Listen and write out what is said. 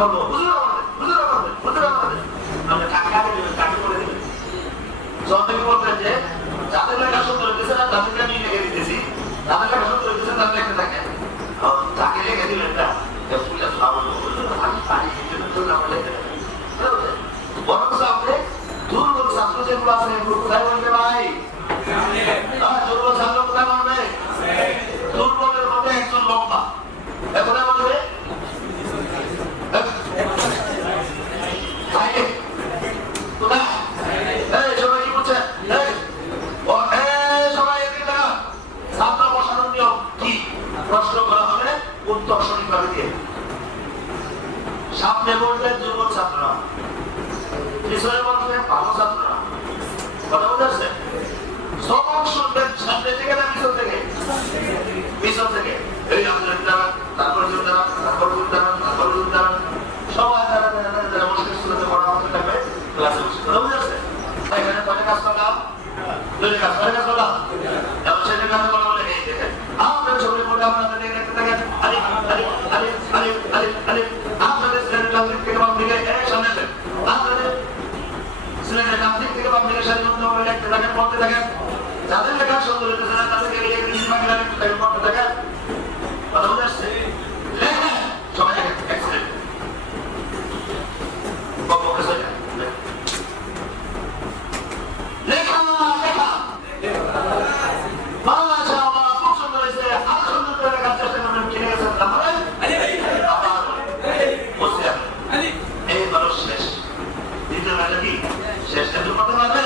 বলবো আমরা কাকে কাকে দেবেন, কাকে করে দেবেন। যখন বলবেন যে যাদের লেখা সুন্দর হইতেছে না তাদেরকে আমি লিখে দিতেছি, যাদের লেখা সুন্দর হইতেছে তাদের লিখতে থাকেন, তাকে লিখে দিলেন না আমি পারি আমরা লিখে দেবেন। বরং আপনি দুর্বল ছাত্র যেগুলো আছে এগুলো কোথায় বলবে ভাই? দুর্বল ছাত্র কোথায় বলবে? দুর্বলের মধ্যে একজন লম্বা কোথায় বলবে? সবাই কি বলছে? সবাই ছাত্র বসানোর নিয়ম কি? প্রশ্ন করা হবে, উত্তর সঠিকভাবে দিয়ে সামনে বলবে দুর্বল ছাত্ররা, পিছনে বলবে ভালো ছাত্ররা। কথা বুঝতে সবক শুনবেন সামনে থেকে না পিছন থেকে? পিছন থেকে। এই আপনার দাঁড়ান, তারপর দাঁড়ান, তারপর দাঁড়ান, তারপর দাঁড়ান, সবাই যারা বসে স্কুলে পড়া হতে থাকবে ক্লাসে বসে। কথা বুঝতে এখানে কয়টা কাজ করলাম? দুইটা কাজ। কয়টা কাজ করলাম? এবং সেটা কাজ করা বলে এই দেখেন আপনার ছবি পড়ে আপনাদের দেখতে থাকেন। আলিফ আলিফ আলিফ আলিফ আলিফ আলিফ আপনাদের শ্রেণীর ডান দিক থেকে বাম দিকে সামনে আসেন। আপনাদের শ্রেণীর ডান দিক থেকে বাম দিকে সারিবদ্ধভাবে লিখতে থাকেন, পড়তে থাকেন। যাদের লেখা সুন্দর হইতেছে না তাদেরকে ইংরেজি বাংলা লিখতে থাকেন, পড়তে থাকেন। কথা বুঝতে আসছে? লেখেন সবাই এক্সেলেন্ট কমপক্ষে ৬টা লেখা লেখা। মাশাআল্লাহ, খুব সুন্দর হয়েছে। আরো সুন্দর করে লেখার চেষ্টা করবেন। কিনে গেছেন তাহলে বসে এই মানুষ শেষ। দ্বিতীয় কি শেষটা করতে পারবে?